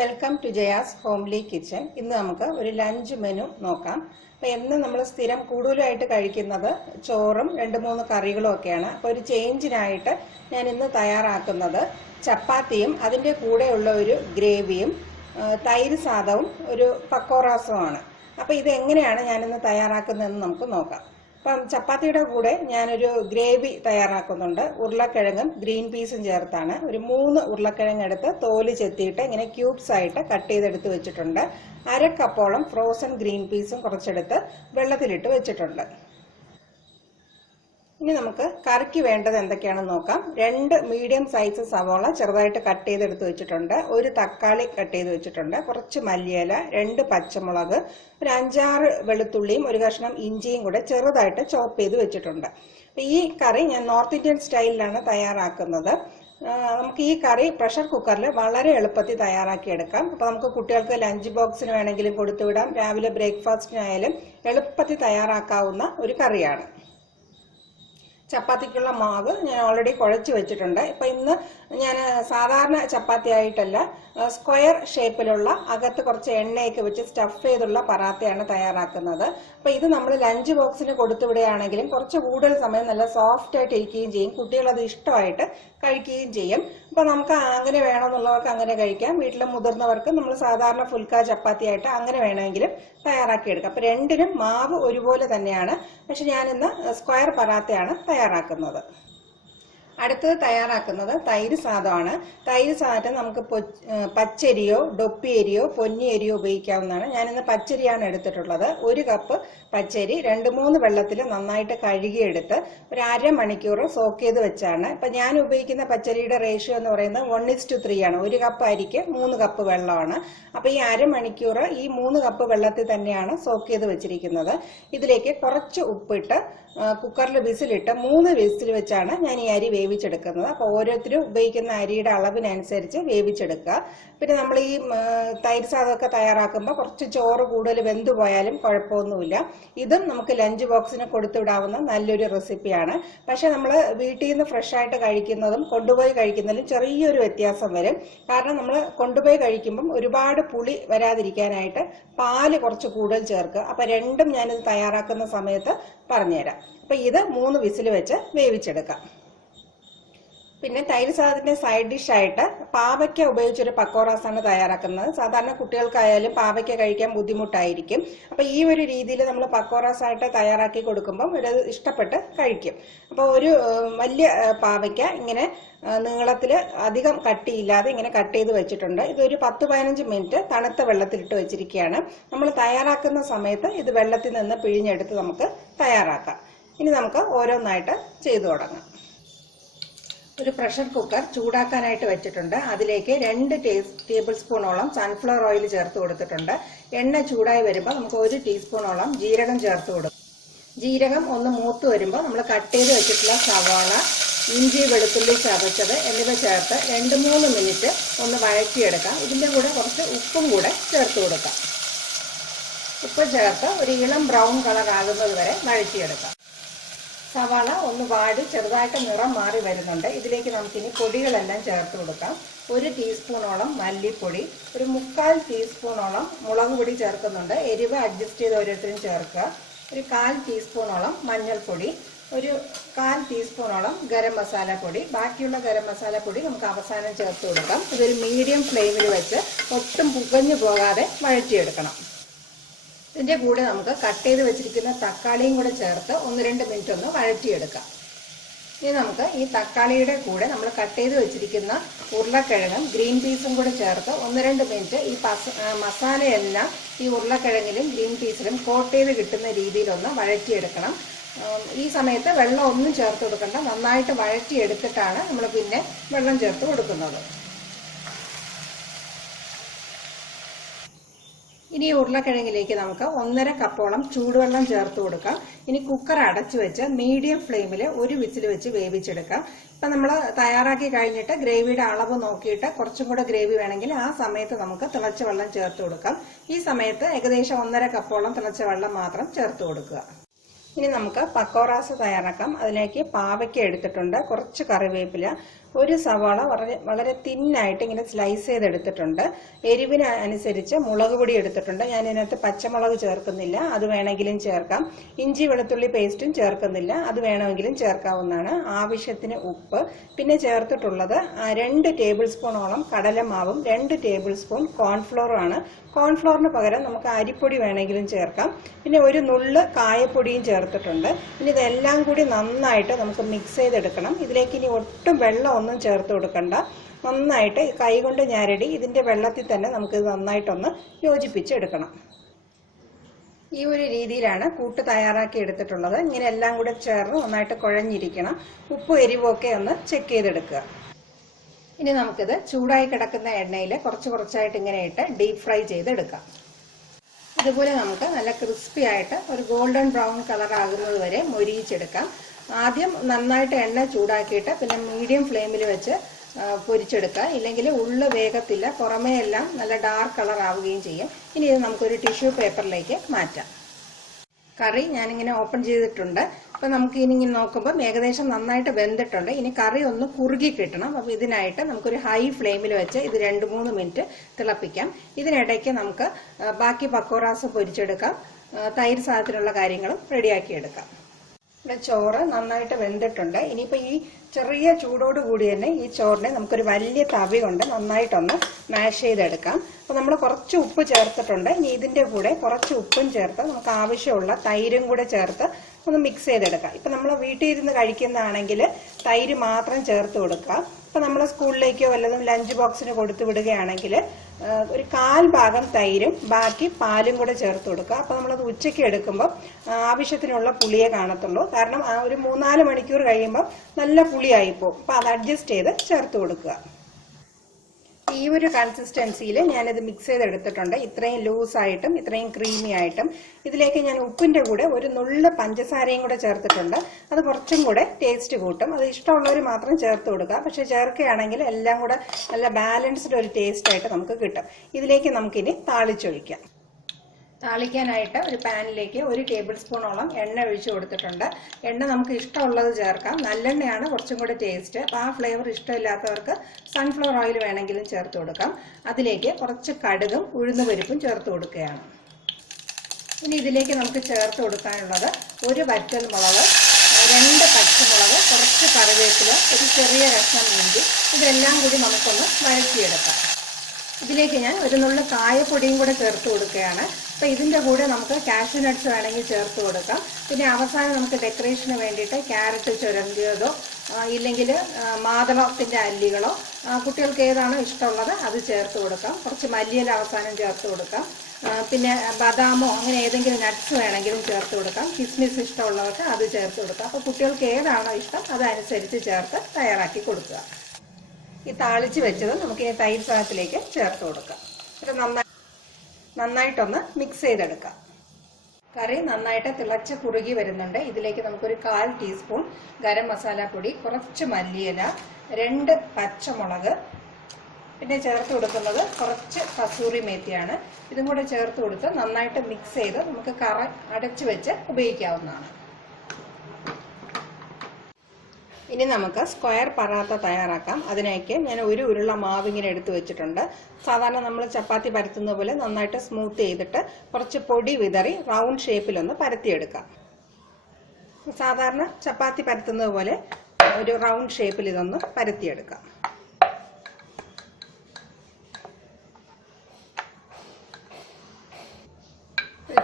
Welcome to Jaya's homely kitchen. ഇന്ന് നമുക്ക് ഒരു ലഞ്ച് മെനു നോക്കാം. അപ്പോൾ എന്ന് നമ്മൾ സ്ഥിരം കൂടുതലായിട്ട് കഴിക്കുന്നത് ചോറും 2-3 കറികളും ഒക്കെയാണ്. അപ്പോൾ ഒരു ചേഞ്ചിനായിട്ട് ഞാൻ ഇന്ന് തയ്യാറാക്കുന്നത് ചപ്പാത്തിയും അതിൻ്റെ കൂടെയുള്ള ഒരു ഗ്രേവിയും തൈര് സാദവും ഒരു പക്കോറാസുമാണ്. അപ്പോൾ ഇതെങ്ങനെയാണ് ഞാനിന്ന് തയ്യാറാക്കുന്നതെന്ന് നമുക്ക് നോക്കാം. അപ്പം ചപ്പാത്തിയുടെ കൂടെ ഞാനൊരു ഗ്രേവി തയ്യാറാക്കുന്നുണ്ട്. ഉരുളക്കിഴങ്ങും ഗ്രീൻ പീസും ചേർത്താണ്. ഒരു 3 ഉരുളക്കിഴങ്ങ് എടുത്ത് തോല് ചെത്തിയിട്ട് ഇങ്ങനെ ക്യൂബ്സ് ആയിട്ട് കട്ട് ചെയ്തെടുത്ത് വെച്ചിട്ടുണ്ട്. 1/2 കപ്പോളം ഫ്രോസൺ ഗ്രീൻ പീസും കുറച്ചെടുത്ത് വെള്ളത്തിലിട്ട് വെച്ചിട്ടുണ്ട്. ഇനി നമുക്ക് കറിക്ക് വേണ്ടത് എന്തൊക്കെയാണെന്ന് നോക്കാം. 2 മീഡിയം സൈസ് സവോള ചെറുതായിട്ട് കട്ട് ചെയ്തെടുത്ത് വെച്ചിട്ടുണ്ട്. 1 തക്കാളി കട്ട് ചെയ്ത് വെച്ചിട്ടുണ്ട്. കുറച്ച് മല്ലിയില, 2 പച്ചമുളക്, ഒരു 5-6 വെളുത്തുള്ളിയും ഒരു കഷ്ണം ഇഞ്ചിയും കൂടെ ചെറുതായിട്ട് ചോപ്പ് ചെയ്ത് വെച്ചിട്ടുണ്ട്. ഈ കറി ഞാൻ നോർത്ത് ഇന്ത്യൻ സ്റ്റൈലിലാണ് തയ്യാറാക്കുന്നത്. നമുക്ക് ഈ കറി പ്രഷർ കുക്കറിൽ വളരെ എളുപ്പത്തിൽ തയ്യാറാക്കിയെടുക്കാം. അപ്പോൾ നമുക്ക് കുട്ടികൾക്ക് ലഞ്ച് ബോക്സിന് വേണമെങ്കിലും കൊടുത്തുവിടാം. രാവിലെ ബ്രേക്ക്ഫാസ്റ്റിനായാലും എളുപ്പത്തിൽ തയ്യാറാക്കാവുന്ന ഒരു കറിയാണ്. ചപ്പാത്തിക്കുള്ള മാവ് ഞാൻ ഓൾറെഡി കുഴച്ച് വെച്ചിട്ടുണ്ട്. ഇപ്പം ഇന്ന് ഞാൻ സാധാരണ ചപ്പാത്തി ആയിട്ടല്ല, സ്ക്വയർ ഷേപ്പിലുള്ള അകത്ത് കുറച്ച് എണ്ണയൊക്കെ വെച്ച് സ്റ്റഫ് ചെയ്തുള്ള പറാത്തയാണ് തയ്യാറാക്കുന്നത്. അപ്പം ഇത് നമ്മൾ ലഞ്ച് ബോക്സിന് കൊടുത്തുവിടുകയാണെങ്കിലും കുറച്ച് കൂടുതൽ സമയം നല്ല സോഫ്റ്റ് ആയിട്ട് ഇരിക്കുകയും ചെയ്യും. കുട്ടികളത് ഇഷ്ടമായിട്ട് കഴിക്കുകയും ചെയ്യും. അപ്പം നമുക്ക് അങ്ങനെ വേണമെന്നുള്ളവർക്ക് അങ്ങനെ കഴിക്കാം. വീട്ടിലെ മുതിർന്നവർക്ക് നമ്മൾ സാധാരണ ഫുൽക്ക ചപ്പാത്തി ആയിട്ട് അങ്ങനെ വേണമെങ്കിലും തയ്യാറാക്കിയെടുക്കാം. അപ്പം രണ്ടിനും മാവ് ഒരുപോലെ തന്നെയാണ്. പക്ഷെ ഞാനിന്ന് സ്ക്വയർ പറാത്തയാണ് തയ്യാറാക്കുന്നത്. അടുത്തത് തയ്യാറാക്കുന്നത് തൈര് സാദമാണ്. തൈര് സാദത്തിന് നമുക്ക് പച്ചരിയോ ഡൊപ്പിയരിയോ പൊന്നിയരിയോ ഉപയോഗിക്കാവുന്നതാണ്. ഞാനിന്ന് പച്ചരിയാണ് എടുത്തിട്ടുള്ളത്. 1 കപ്പ് പച്ചരി 2-3 വെള്ളത്തിൽ നന്നായിട്ട് കഴുകിയെടുത്ത് ഒരു 1/2 മണിക്കൂർ സോക്ക് ചെയ്ത് വെച്ചാണ്. ഇപ്പം ഞാൻ ഉപയോഗിക്കുന്ന പച്ചരിയുടെ റേഷ്യോ എന്ന് പറയുന്നത് 1:3 ആണ്. 1 കപ്പ് അരിക്ക് 3 കപ്പ് വെള്ളമാണ്. അപ്പോൾ ഈ 1/2 മണിക്കൂർ ഈ 3 കപ്പ് വെള്ളത്തിൽ തന്നെയാണ് സോക്ക് ചെയ്ത് വെച്ചിരിക്കുന്നത്. ഇതിലേക്ക് കുറച്ച് ഉപ്പിട്ട് കുക്കറിൽ വിസിലിട്ട് 3 വിസിൽ വെച്ചാണ് ഞാൻ ഈ അരി വേവിച്ചെടുക്കുന്നത്. അപ്പോൾ ഓരോരുത്തരും ഉപയോഗിക്കുന്ന അരിയുടെ അളവിനനുസരിച്ച് വേവിച്ചെടുക്കുക. പിന്നെ നമ്മൾ ഈ തൈര് സാദമൊക്കെ തയ്യാറാക്കുമ്പോൾ കുറച്ച് ചോറ് കൂടുതൽ വെന്തു പോയാലും കുഴപ്പമൊന്നുമില്ല. ഇതും നമുക്ക് ലഞ്ച് ബോക്സിന് കൊടുത്തുവിടാവുന്ന നല്ലൊരു റെസിപ്പിയാണ്. പക്ഷെ നമ്മൾ വീട്ടിൽ നിന്ന് ഫ്രഷ് ആയിട്ട് കഴിക്കുന്നതും കൊണ്ടുപോയി കഴിക്കുന്നതിലും ചെറിയൊരു വ്യത്യാസം വരും. കാരണം നമ്മൾ കൊണ്ടുപോയി കഴിക്കുമ്പം ഒരുപാട് പുളി വരാതിരിക്കാനായിട്ട് പാല് കുറച്ച് കൂടുതൽ ചേർക്കുക. അപ്പം രണ്ടും ഞാനിത് തയ്യാറാക്കുന്ന സമയത്ത് പറഞ്ഞുതരാം. അപ്പം ഇത് 3 വിസിൽ വെച്ച് വേവിച്ചെടുക്കാം. പിന്നെ തൈര് സാദത്തിന്റെ സൈഡ് ഡിഷായിട്ട് പാവയ്ക്ക ഉപയോഗിച്ചൊരു പക്കോറാസാണ് തയ്യാറാക്കുന്നത്. സാധാരണ കുട്ടികൾക്കായാലും പാവയ്ക്ക കഴിക്കാൻ ബുദ്ധിമുട്ടായിരിക്കും. അപ്പം ഈ ഒരു രീതിയിൽ നമ്മൾ പക്കോറാസായിട്ട് തയ്യാറാക്കി കൊടുക്കുമ്പം ഒരു ഇഷ്ടപ്പെട്ട് കഴിക്കും. അപ്പോൾ ഒരു വലിയ പാവയ്ക്ക ഇങ്ങനെ നീളത്തിൽ അധികം കട്ടിയില്ലാതെ ഇങ്ങനെ കട്ട് ചെയ്ത് വെച്ചിട്ടുണ്ട്. ഇതൊരു 10-15 മിനിറ്റ് തണുത്ത വെള്ളത്തിലിട്ട് വെച്ചിരിക്കുകയാണ്. നമ്മൾ തയ്യാറാക്കുന്ന സമയത്ത് ഇത് വെള്ളത്തിൽ നിന്ന് പിഴിഞ്ഞെടുത്ത് നമുക്ക് തയ്യാറാക്കാം. ഇനി നമുക്ക് ഓരോന്നായിട്ട് ചെയ്തു തുടങ്ങാം. ഒരു പ്രഷർ കുക്കർ ചൂടാക്കാനായിട്ട് വെച്ചിട്ടുണ്ട്. അതിലേക്ക് 2 ടേബിൾ സ്പൂണോളം സൺഫ്ലവർ ഓയിൽ ചേർത്ത് കൊടുത്തിട്ടുണ്ട്. എണ്ണ ചൂടായി വരുമ്പോൾ നമുക്ക് 1 ടീസ്പൂണോളം ജീരകം ചേർത്ത് കൊടുക്കും. ജീരകം ഒന്ന് മൂത്ത് വരുമ്പോൾ നമ്മൾ കട്ട് ചെയ്ത് വെച്ചിട്ടുള്ള സവാള, ഇഞ്ചി, വെളുത്തുള്ളി ചതച്ചത് എന്നിവ ചേർത്ത് 2-3 മിനിറ്റ് ഒന്ന് വഴറ്റിയെടുക്കാം. ഇതിൻ്റെ കൂടെ കുറച്ച് ഉപ്പും കൂടെ ചേർത്ത് കൊടുക്കാം. ഉപ്പ് ചേർത്ത് ഒരു ഇളം ബ്രൗൺ കളർ ആകുന്നത് വരെ വഴറ്റിയെടുക്കാം. സവാള ഒന്ന് വാടി ചെറുതായിട്ട് നിറം മാറി വരുന്നുണ്ട്. ഇതിലേക്ക് നമുക്കിനി പൊടികളെല്ലാം ചേർത്ത് കൊടുക്കാം. 1 ടീസ്പൂണോളം മല്ലിപ്പൊടി, ഒരു 1/4 ടീസ്പൂണോളം മുളക് പൊടി ചേർക്കുന്നുണ്ട്. എരിവ് അഡ്ജസ്റ്റ് ചെയ്ത് ഓരോരുത്തരും ചേർക്കുക. ഒരു 1/4 ടീസ്പൂണോളം മഞ്ഞൾപ്പൊടി, ഒരു 1/4 ടീസ്പൂണോളം ഗരം മസാല പൊടി. ബാക്കിയുള്ള ഗരം മസാല പൊടി നമുക്ക് അവസാനം ചേർത്ത് കൊടുക്കാം. ഇതൊരു മീഡിയം ഫ്ലെയിമിൽ വെച്ച് ഒട്ടും പുകഞ്ഞു പോകാതെ വഴറ്റിയെടുക്കണം. ഇതിൻ്റെ കൂടെ നമുക്ക് കട്ട് ചെയ്ത് വെച്ചിരിക്കുന്ന തക്കാളിയും കൂടെ ചേർത്ത് 1-2 മിനിറ്റ് ഒന്ന് വഴറ്റിയെടുക്കാം. ഇനി നമുക്ക് ഈ തക്കാളിയുടെ കൂടെ നമ്മൾ കട്ട് ചെയ്ത് വെച്ചിരിക്കുന്ന ഉരുളക്കിഴങ്ങും ഗ്രീൻ പീസും കൂടെ ചേർത്ത് 1-2 മിനിറ്റ് ഈ മസാലയെല്ലാം ഈ ഉരുളക്കിഴങ്ങിലും ഗ്രീൻ പീസിലും കോട്ട് ചെയ്ത് കിട്ടുന്ന രീതിയിലൊന്ന് വഴറ്റിയെടുക്കണം. ഈ സമയത്ത് വെള്ളം ഒന്നും ചേർത്ത് കൊടുക്കണ്ട. നന്നായിട്ട് വഴറ്റിയെടുത്തിട്ടാണ് നമ്മൾ പിന്നെ വെള്ളം ചേർത്ത് കൊടുക്കുന്നത്. ഇനി ഉരുളക്കിഴങ്ങിലേക്ക് നമുക്ക് 1.5 കപ്പോളം ചൂടുവെള്ളം ചേർത്ത് കൊടുക്കാം. ഇനി കുക്കർ അടച്ചു വെച്ച് മീഡിയം ഫ്ലെയിമിൽ 1 വിസിൽ വെച്ച് വേവിച്ചെടുക്കാം. ഇപ്പം നമ്മൾ തയ്യാറാക്കി കഴിഞ്ഞിട്ട് ഗ്രേവിയുടെ അളവ് നോക്കിയിട്ട് കുറച്ചും കൂടെ ഗ്രേവി വേണമെങ്കിൽ ആ സമയത്ത് നമുക്ക് തിളച്ച വെള്ളം ചേർത്ത് കൊടുക്കാം. ഈ സമയത്ത് ഏകദേശം 1.5 കപ്പോളം തിളച്ച വെള്ളം മാത്രം ചേർത്ത് കൊടുക്കുക. ഇനി നമുക്ക് പക്കോറാസ് തയ്യാറാക്കാം. അതിലേക്ക് പാവയ്ക്ക എടുത്തിട്ടുണ്ട്, കുറച്ച് കറിവേപ്പില, ഒരു സവാള വളരെ തിന്നായിട്ട് ഇങ്ങനെ സ്ലൈസ് ചെയ്തെടുത്തിട്ടുണ്ട്. എരിവിന് അനുസരിച്ച് മുളക് പൊടി എടുത്തിട്ടുണ്ട്. ഞാൻ ഇതിനകത്ത് പച്ചമുളക് ചേർക്കുന്നില്ല, അത് വേണമെങ്കിലും ചേർക്കാം. ഇഞ്ചി വെളുത്തുള്ളി പേസ്റ്റും ചേർക്കുന്നില്ല, അത് വേണമെങ്കിലും ചേർക്കാവുന്നതാണ്. ആവശ്യത്തിന് ഉപ്പ്. പിന്നെ ചേർത്തിട്ടുള്ളത് 2 ടേബിൾ സ്പൂണോളം കടലമാവും 2 ടേബിൾ സ്പൂൺ കോൺഫ്ലോറും ആണ്. കോൺഫ്ലോറിന് പകരം നമുക്ക് അരിപ്പൊടി വേണമെങ്കിലും ചേർക്കാം. പിന്നെ ഒരു നുള്ള് കായപ്പൊടിയും ചേർത്തിട്ടുണ്ട്. ഇനി ഇതെല്ലാം കൂടി നന്നായിട്ട് നമുക്ക് മിക്സ് ചെയ്തെടുക്കണം. ഇതിലേക്ക് ഇനി ഒട്ടും വെള്ളം ഒന്നും ചേർത്ത് കൊടുക്കണ്ട. നന്നായിട്ട് കൈകൊണ്ട് ഞരടി ഇതിന്റെ വെള്ളത്തിൽ തന്നെ നമുക്ക് ഇത് നന്നായിട്ടൊന്ന് യോജിപ്പിച്ചെടുക്കണം. ഈ ഒരു രീതിയിലാണ് കൂട്ട് തയ്യാറാക്കി എടുത്തിട്ടുള്ളത്. ഇങ്ങനെ എല്ലാം കൂടെ ചേർന്ന് നന്നായിട്ട് കുഴഞ്ഞിരിക്കണം. ഉപ്പും എരിവും ഒക്കെ ഒന്ന് ചെക്ക് ചെയ്തെടുക്കുക. ഇനി നമുക്കിത് ചൂടായി കിടക്കുന്ന എണ്ണയിൽ കുറച്ചായിട്ട് ഇങ്ങനെ ഇട്ട് ഡീപ് ഫ്രൈ ചെയ്തെടുക്കാം. ഇതുപോലെ നമുക്ക് നല്ല ക്രിസ്പി ആയിട്ട് ഒരു ഗോൾഡൻ ബ്രൗൺ കളർ ആകുന്നത് വരെ മൊരിയിച്ചെടുക്കാം. ആദ്യം നന്നായിട്ട് എണ്ണ ചൂടാക്കിയിട്ട് പിന്നെ മീഡിയം ഫ്ലെയിമിൽ വെച്ച് പൊരിച്ചെടുക്കുക. ഇല്ലെങ്കിൽ ഉള്ളു വേഗത്തില്ല, പുറമേ എല്ലാം നല്ല ഡാർക്ക് കളർ ആവുകയും ചെയ്യും. ഇനി ഇത് നമുക്കൊരു ടിഷ്യൂ പേപ്പറിലേക്ക് മാറ്റാം. കറി ഞാനിങ്ങനെ ഓപ്പൺ ചെയ്തിട്ടുണ്ട്. അപ്പൊ നമുക്ക് ഇനി നോക്കുമ്പോൾ ഏകദേശം നന്നായിട്ട് വെന്തിട്ടുണ്ട്. ഇനി കറി ഒന്ന് കുറുകി കിട്ടണം. അപ്പൊ ഇതിനായിട്ട് നമുക്കൊരു ഹൈ ഫ്ലെയിമിൽ വെച്ച് ഇത് 2-3 മിനിറ്റ് തിളപ്പിക്കാം. ഇതിനിടയ്ക്ക് നമുക്ക് ബാക്കി പക്കോറാസ് പൊരിച്ചെടുക്കാം. തൈര് സാധനത്തിനുള്ള കാര്യങ്ങളും റെഡിയാക്കി എടുക്കാം. ഇവിടെ ചോറ് നന്നായിട്ട് വെന്തിട്ടുണ്ട്. ഇനിയിപ്പോൾ ഈ ചെറിയ ചൂടോട് കൂടി തന്നെ ഈ ചോറിനെ നമുക്കൊരു വലിയ തവി കൊണ്ട് നന്നായിട്ടൊന്ന് മാഷ് ചെയ്തെടുക്കാം. അപ്പോൾ നമ്മൾ കുറച്ച് ഉപ്പ് ചേർത്തിട്ടുണ്ട്. ഇനി ഇതിൻ്റെ കൂടെ കുറച്ച് ഉപ്പും ചേർത്ത് നമുക്ക് ആവശ്യമുള്ള തൈരും കൂടെ ചേർത്ത് ഒന്ന് മിക്സ് ചെയ്തെടുക്കാം. ഇപ്പം നമ്മൾ വീട്ടിൽ ഇരുന്ന് കഴിക്കുന്നതാണെങ്കിൽ തൈര് മാത്രം ചേർത്ത് കൊടുക്കുക. ഇപ്പം നമ്മൾ സ്കൂളിലേക്കോ വല്ലതും ലഞ്ച് ബോക്സിന് കൊടുത്തു വിടുകയാണെങ്കിൽ ഒരു 1/4 ഭാഗം തൈരും ബാക്കി പാലും കൂടെ ചേർത്ത് കൊടുക്കുക. അപ്പോൾ നമ്മളത് ഉച്ചയ്ക്ക് എടുക്കുമ്പോൾ ആവശ്യത്തിനുള്ള പുളിയെ കാണത്തുള്ളൂ. കാരണം ഒരു 3-4 മണിക്കൂർ കഴിയുമ്പോൾ നല്ല പുളിയായിപ്പോവും. അപ്പോൾ അത് അഡ്ജസ്റ്റ് ചെയ്ത് ചേർത്ത് കൊടുക്കുക. ഈ ഒരു കൺസിസ്റ്റൻസിയിൽ ഞാനിത് മിക്സ് ചെയ്തെടുത്തിട്ടുണ്ട്. ഇത്രയും ലൂസായിട്ടും ഇത്രയും ക്രീമി ആയിട്ടും. ഇതിലേക്ക് ഞാൻ ഉപ്പിന്റെ കൂടെ ഒരു നുള്ള് പഞ്ചസാരയും കൂടെ ചേർത്തിട്ടുണ്ട്. അത് കുറച്ചും കൂടെ ടേസ്റ്റ് കൂട്ടും. അത് ഇഷ്ടമുള്ളവർ മാത്രം ചേർത്ത് കൊടുക്കുക. പക്ഷെ ചേർക്കുകയാണെങ്കിൽ എല്ലാം കൂടെ നല്ല ബാലൻസ്ഡ് ഒരു ടേസ്റ്റ് ആയിട്ട് നമുക്ക് കിട്ടും. ഇതിലേക്ക് നമുക്കിനി താളിച്ചൊഴിക്കാം. താളിക്കാനായിട്ട് ഒരു പാനിലേക്ക് 1 ടേബിൾ സ്പൂണോളം എണ്ണ ഒഴിച്ചു കൊടുത്തിട്ടുണ്ട്. എണ്ണ നമുക്ക് ഇഷ്ടമുള്ളത് ചേർക്കാം. നല്ലെണ്ണയാണ് കുറച്ചും കൂടെ ടേസ്റ്റ്. അപ്പോൾ ആ ഫ്ലേവർ ഇഷ്ടമില്ലാത്തവർക്ക് സൺഫ്ലവർ ഓയിൽ വേണമെങ്കിലും ചേർത്ത് കൊടുക്കാം. അതിലേക്ക് കുറച്ച് കടുകും ഉഴുന്നുപരിപ്പും ചേർത്ത് കൊടുക്കുകയാണ്. ഇനി ഇതിലേക്ക് നമുക്ക് ചേർത്ത് കൊടുക്കാനുള്ളത് 1 വറ്റൽമുളക്, 2 പച്ചമുളക്, കുറച്ച് കറിവേപ്പില, ഒരു ചെറിയ കഷ്ണം ഇഞ്ചി. ഇതെല്ലാം കൂടി നമുക്കൊന്ന് വഴറ്റിയെടുക്കാം. ഇതിലേക്ക് ഞാൻ ഒരു നുള്ളു കായപ്പൊടിയും കൂടെ ചേർത്ത് കൊടുക്കുകയാണ്. അപ്പോൾ ഇതിൻ്റെ കൂടെ നമുക്ക് കാഷ്യൂ നട്ട്സ് വേണമെങ്കിൽ ചേർത്ത് കൊടുക്കാം. പിന്നെ അവസാനം നമുക്ക് ഡെക്കറേഷന് വേണ്ടിയിട്ട് ക്യാരറ്റ് ചുരണ്ടിയതോ ഇല്ലെങ്കിൽ മാതളത്തിൻ്റെ അല്ലികളോ കുട്ടികൾക്ക് ഏതാണോ ഇഷ്ടമുള്ളത് അത് ചേർത്ത് കൊടുക്കാം. കുറച്ച് മല്ലിയില അവസാനം ചേർത്ത് കൊടുക്കാം. പിന്നെ ബദാമോ അങ്ങനെ ഏതെങ്കിലും നട്ട്സ് വേണമെങ്കിലും ചേർത്ത് കൊടുക്കാം. കിസ്മിസ് ഇഷ്ടമുള്ളവർക്ക് അത് ചേർത്ത് കൊടുക്കാം. അപ്പോൾ കുട്ടികൾക്ക് ഏതാണോ ഇഷ്ടം അതനുസരിച്ച് ചേർത്ത് തയ്യാറാക്കി കൊടുക്കുക. ഈ താളിച്ച് വെച്ചത് നമുക്കിനി തൈര് സാധനത്തിലേക്ക് ചേർത്ത് കൊടുക്കാം. ഇത് നന്നായിട്ടൊന്ന് മിക്സ് ചെയ്തെടുക്കാം. കറി നന്നായിട്ട് തിളച്ച് കുറുകി വരുന്നുണ്ട്. ഇതിലേക്ക് നമുക്കൊരു 1/4 ടീസ്പൂൺ ഗരം മസാല പൊടി, കുറച്ച് മല്ലിയില, 2 പച്ചമുളക്, പിന്നെ ചേർത്ത് കൊടുക്കുന്നത് കുറച്ച് കസൂറി മേത്തിയാണ്. ഇതും കൂടെ ചേർത്ത് കൊടുത്ത് നന്നായിട്ട് മിക്സ് ചെയ്ത് നമുക്ക് കറി അടച്ചു വെച്ച് ഉപയോഗിക്കാവുന്നതാണ്. ഇനി നമുക്ക് സ്ക്വയർ പറാത്ത തയ്യാറാക്കാം. അതിലേക്ക് ഞാൻ 1 ഉരുള മാവ് ഇങ്ങനെ എടുത്തു വെച്ചിട്ടുണ്ട്. സാധാരണ നമ്മൾ ചപ്പാത്തി പരത്തുന്ന പോലെ നന്നായിട്ട് സ്മൂത്ത് ചെയ്തിട്ട് കുറച്ച് പൊടി വിതറി റൗണ്ട് ഷേപ്പിലൊന്ന് പരത്തിയെടുക്കാം. സാധാരണ ചപ്പാത്തി പരത്തുന്നത് പോലെ ഒരു റൗണ്ട് ഷേപ്പിൽ ഇതൊന്ന് പരത്തിയെടുക്കാം.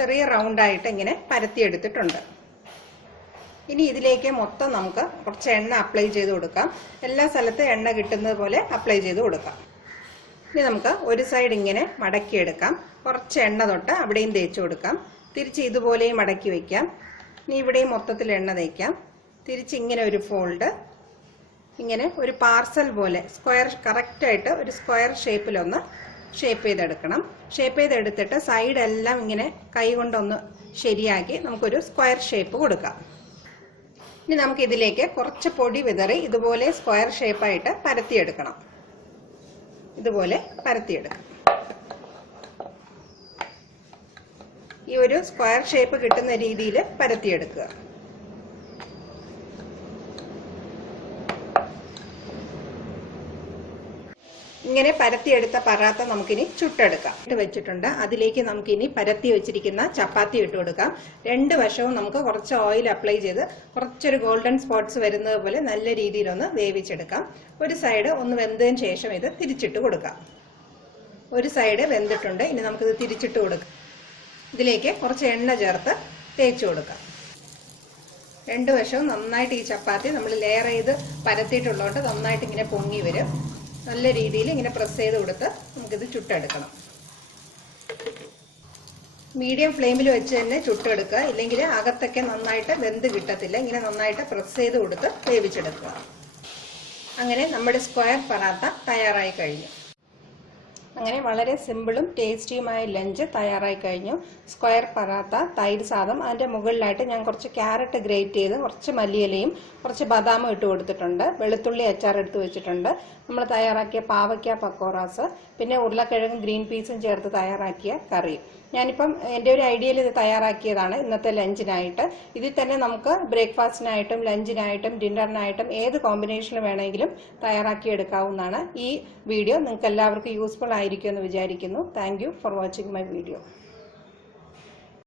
ചെറിയ റൗണ്ടായിട്ട് ഇങ്ങനെ പരത്തിയെടുത്തിട്ടുണ്ട്. ഇനി ഇതിലേക്ക് മൊത്തം നമുക്ക് കുറച്ച് എണ്ണ അപ്ലൈ ചെയ്ത് കൊടുക്കാം. എല്ലാ സ്ഥലത്തും എണ്ണ കിട്ടുന്നത് പോലെ അപ്ലൈ ചെയ്ത് കൊടുക്കാം. ഇനി നമുക്ക് ഒരു സൈഡ് ഇങ്ങനെ മടക്കിയെടുക്കാം. കുറച്ച് എണ്ണ തൊട്ട് അവിടെയും തേച്ച് കൊടുക്കാം. തിരിച്ച് ഇതുപോലെയും മടക്കി വയ്ക്കാം. ഇനി ഇവിടെയും മൊത്തത്തിൽ എണ്ണ തേക്കാം. തിരിച്ച് ഇങ്ങനെ ഒരു ഫോൾഡ്, ഇങ്ങനെ ഒരു പാർസൽ പോലെ സ്ക്വയർ കറക്റ്റായിട്ട് ഒരു സ്ക്വയർ ഷേപ്പിലൊന്ന് ഷേപ്പ് ചെയ്തെടുക്കണം. ഷേപ്പ് ചെയ്തെടുത്തിട്ട് സൈഡെല്ലാം ഇങ്ങനെ കൈ കൊണ്ടൊന്ന് ശരിയാക്കി നമുക്കൊരു സ്ക്വയർ ഷേപ്പ് കൊടുക്കാം. ഇനി നമുക്ക് ഇതിലേക്ക് കുറച്ച് പൊടി വിതറി ഇതുപോലെ സ്ക്വയർ ഷേപ്പായിട്ട് പരത്തിയെടുക്കണം. ഇതുപോലെ പരത്തിയെടുക്കാം. ഈ ഒരു സ്ക്വയർ ഷേപ്പ് കിട്ടുന്ന രീതിയിൽ പരത്തിയെടുക്കുക. ഇങ്ങനെ പരത്തിയെടുത്ത പറാത്ത നമുക്കിനി ചുട്ടെടുക്കാം. വെച്ചിട്ടുണ്ട്. അതിലേക്ക് നമുക്കിനി പരത്തി വെച്ചിരിക്കുന്ന ചപ്പാത്തി ഇട്ട് കൊടുക്കാം. രണ്ട് വശവും നമുക്ക് കുറച്ച് ഓയിൽ അപ്ലൈ ചെയ്ത് കുറച്ചൊരു ഗോൾഡൻ സ്പോട്ട്സ് വരുന്നത് പോലെ നല്ല രീതിയിലൊന്ന് വേവിച്ചെടുക്കാം. ഒരു സൈഡ് ഒന്ന് വെന്തതിന് ശേഷം ഇത് തിരിച്ചിട്ട് കൊടുക്കാം. ഒരു സൈഡ് വെന്തിട്ടുണ്ട്. ഇനി നമുക്കിത് തിരിച്ചിട്ട് കൊടുക്കാം. ഇതിലേക്ക് കുറച്ച് എണ്ണ ചേർത്ത് തേച്ച് കൊടുക്കാം. രണ്ട് വശവും നന്നായിട്ട് ഈ ചപ്പാത്തി നമ്മൾ ലെയർ ചെയ്ത് പരത്തിയിട്ടുള്ളതുകൊണ്ട് നന്നായിട്ട് ഇങ്ങനെ പൊങ്ങി വരും. നല്ല രീതിയിൽ ഇങ്ങനെ പ്രസ് ചെയ്ത് കൊടുത്ത് നമുക്കിത് ചുട്ടെടുക്കണം. മീഡിയം ഫ്ലെയിമിൽ വെച്ച് തന്നെ ചുട്ടെടുക്കുക. ഇല്ലെങ്കിൽ അകത്തൊക്കെ നന്നായിട്ട് വെന്ത് കിട്ടത്തില്ല. ഇങ്ങനെ നന്നായിട്ട് പ്രസ് ചെയ്ത് കൊടുത്ത് വേവിച്ചെടുക്കുക. അങ്ങനെ നമ്മുടെ സ്ക്വയർ പറാത്ത തയ്യാറായി കഴിഞ്ഞു. അങ്ങനെ വളരെ സിമ്പിളും ടേസ്റ്റിയുമായ ലഞ്ച് തയ്യാറായി കഴിഞ്ഞു. സ്ക്വയർ പറാത്ത, തൈര് സാദം, അതിൻ്റെ മുകളിലായിട്ട് ഞാൻ കുറച്ച് ക്യാരറ്റ് ഗ്രേറ്റ് ചെയ്ത് കുറച്ച് മല്ലിയിലയും കുറച്ച് ബദാമും ഇട്ട് കൊടുത്തിട്ടുണ്ട്. വെളുത്തുള്ളി അച്ചാർ എടുത്ത് വെച്ചിട്ടുണ്ട്. നമ്മൾ തയ്യാറാക്കിയ പാവയ്ക്ക പക്കോറാസ്, പിന്നെ ഉരുളക്കിഴങ്ങും ഗ്രീൻ പീസും ചേർത്ത് തയ്യാറാക്കിയ കറിയും. ഞാനിപ്പം എൻ്റെ ഒരു ഐഡിയയിൽ ഇത് തയ്യാറാക്കിയതാണ് ഇന്നത്തെ ലഞ്ചിനായിട്ട്. ഇതിൽ തന്നെ നമുക്ക് ബ്രേക്ക്ഫാസ്റ്റിനായിട്ടും ലഞ്ചിനായിട്ടും ഡിന്നറിനായിട്ടും ഏത് കോമ്പിനേഷനിൽ വേണമെങ്കിലും തയ്യാറാക്കി എടുക്കാവുന്നതാണ്. ഈ വീഡിയോ നിങ്ങൾക്ക് എല്ലാവർക്കും യൂസ്ഫുൾ ആയിരിക്കുമെന്ന് വിചാരിക്കുന്നു. Thank you for watching my video.